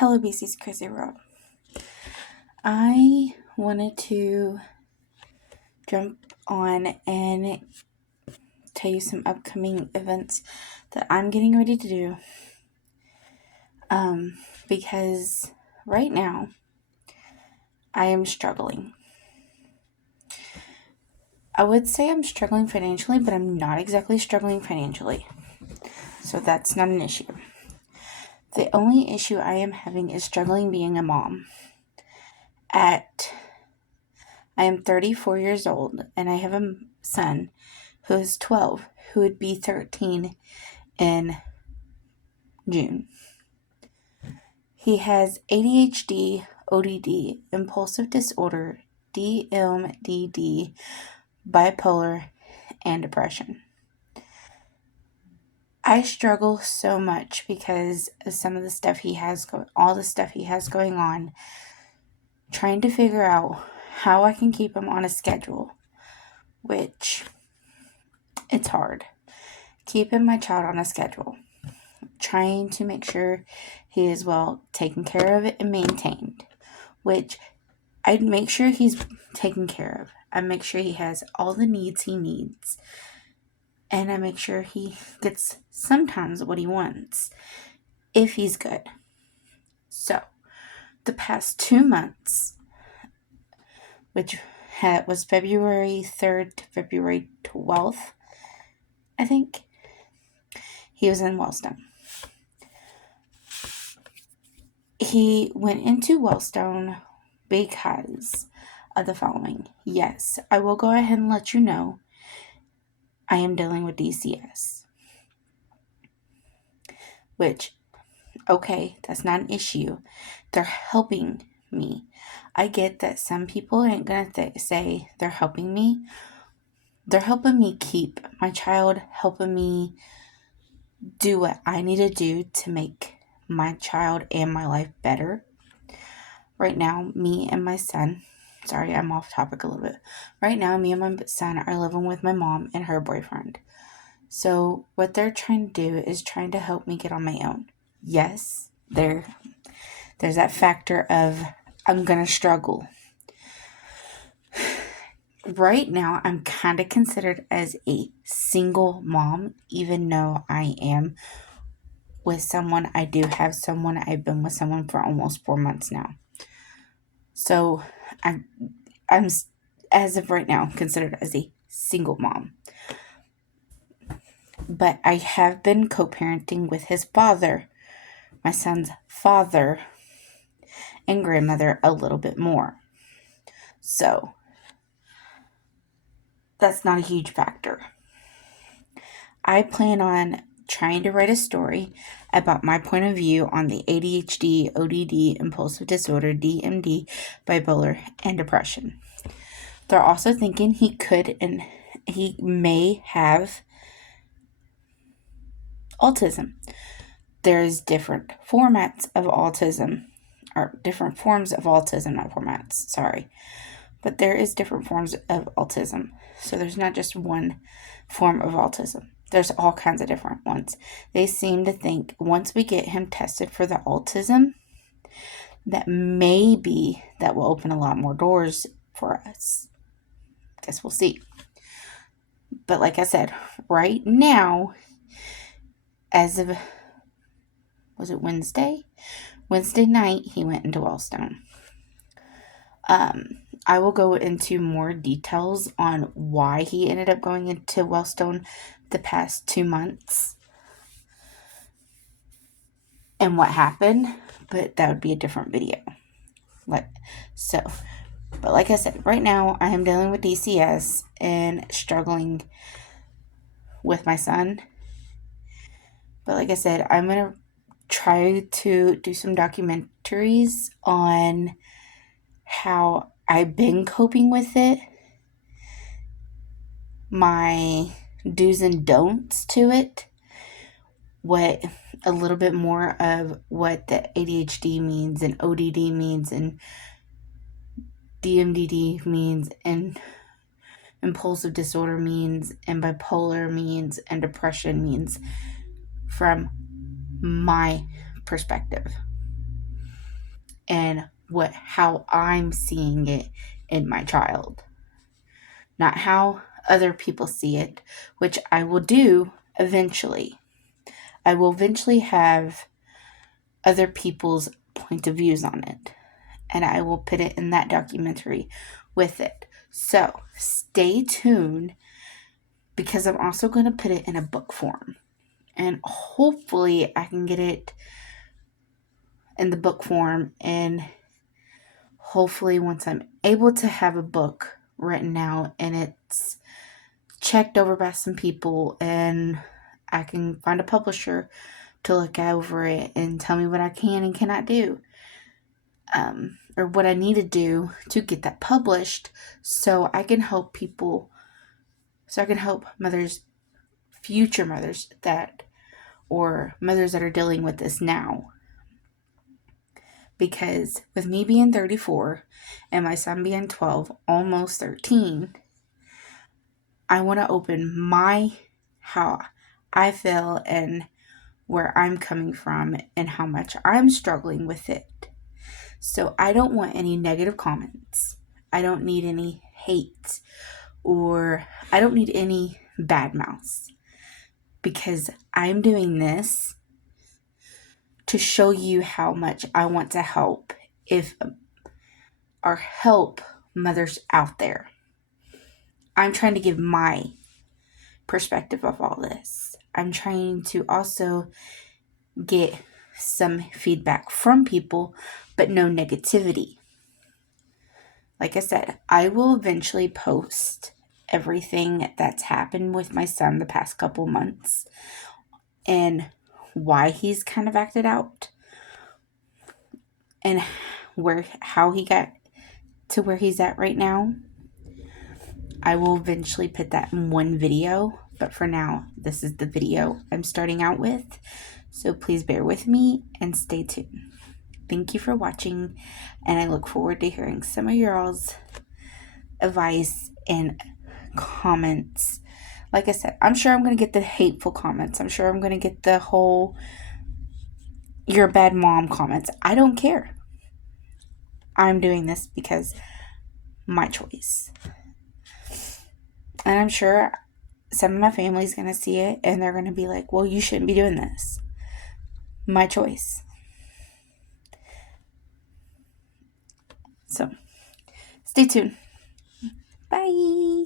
Hello, BC's Crazy World. I wanted to jump on and tell you some upcoming events that I'm getting ready to do. Because right now I am struggling. I would say I'm struggling financially, but I'm not exactly struggling financially. So that's not an issue. The only issue I am having is struggling being a mom. I am 34 years old, and I have a son who is 12, who would be 13 in June. He has ADHD, ODD, impulsive disorder, DMDD, bipolar, and depression. I struggle so much because of some of the stuff he has, all the stuff he has going on, trying to figure out how I can keep him on a schedule, which it's hard. Keeping my child on a schedule, trying to make sure he is well taken care of and maintained, which I'd make sure he's taken care of. I make sure he has all the needs he needs. And I make sure he gets sometimes what he wants, if he's good. So, the past 2 months, which was February 3rd to February 12th, I think, he was in Wellstone. He went into Wellstone because of the following. Yes, I will go ahead and let you know I am dealing with DCS. Which, okay, that's not an issue. They're helping me. I get that some people ain't going to say they're helping me. They're helping me keep my child, helping me do what I need to do to make my child and my life better. Right now, me and my son, sorry, I'm off topic a little bit. Right now, me and my son are living with my mom and her boyfriend. So what they're trying to do is trying to help me get on my own. Yes, there's that factor of I'm going to struggle. Right now, I'm kind of considered as a single mom, even though I am with someone. I do have someone. I've been with someone for almost 4 months now. So I'm as of right now considered as a single mom. But I have been co-parenting with his father, my son's father, and grandmother a little bit more. So that's not a huge factor. I plan on trying to write a story about my point of view on the ADHD, ODD, impulsive disorder, DMD, bipolar, and depression. They're also thinking he may have autism. There's different formats of autism, or different forms of autism, not formats, sorry. But there is different forms of autism. So there's not just one form of autism. There's all kinds of different ones. They seem to think once we get him tested for the autism, that maybe that will open a lot more doors for us. Guess we'll see. But like I said, right now, as of, was it Wednesday? Wednesday night, he went into Wellstone. I will go into more details on why he ended up going into Wellstone the past 2 months and what happened, but that would be a different video. But like I said, right now I am dealing with DCS and struggling with my son. But like I said, I'm going to try to do some documentaries on how I've been coping with it, my do's and don'ts to it, what a little bit more of what the ADHD means and ODD means and DMDD means and impulsive disorder means and bipolar means and depression means from my perspective. and how I'm seeing it in my child, not how other people see it, which I will do eventually. I will eventually have other people's point of views on it, and I will put it in that documentary with it. So stay tuned, because I'm also going to put it in a book form, and hopefully I can get it in the book form, and hopefully once I'm able to have a book written out and it's checked over by some people and I can find a publisher to look over it and tell me what I can and cannot do, or what I need to do to get that published, so I can help people, so I can help mothers, future mothers or mothers that are dealing with this now. Because with me being 34 and my son being 12, almost 13, I want to open how I feel and where I'm coming from and how much I'm struggling with it. So I don't want any negative comments. I don't need any hate, or I don't need any bad mouths, because I'm doing this to show you how much I want to help help mothers out there. I'm trying to give my perspective of all this. I'm trying to also get some feedback from people, but no negativity. Like I said, I will eventually post everything that's happened with my son the past couple months and why he's kind of acted out and how he got to where he's at right now. I will eventually put that in one video, but for now, this is the video I'm starting out with. So please bear with me and stay tuned. Thank you for watching, and I look forward to hearing some of y'all's advice and comments. Like I said, I'm sure I'm going to get the hateful comments. I'm sure I'm going to get the whole "you're a bad mom" comments. I don't care. I'm doing this because my choice. And I'm sure some of my family's going to see it and they're going to be like, well, you shouldn't be doing this. My choice. So, stay tuned. Bye.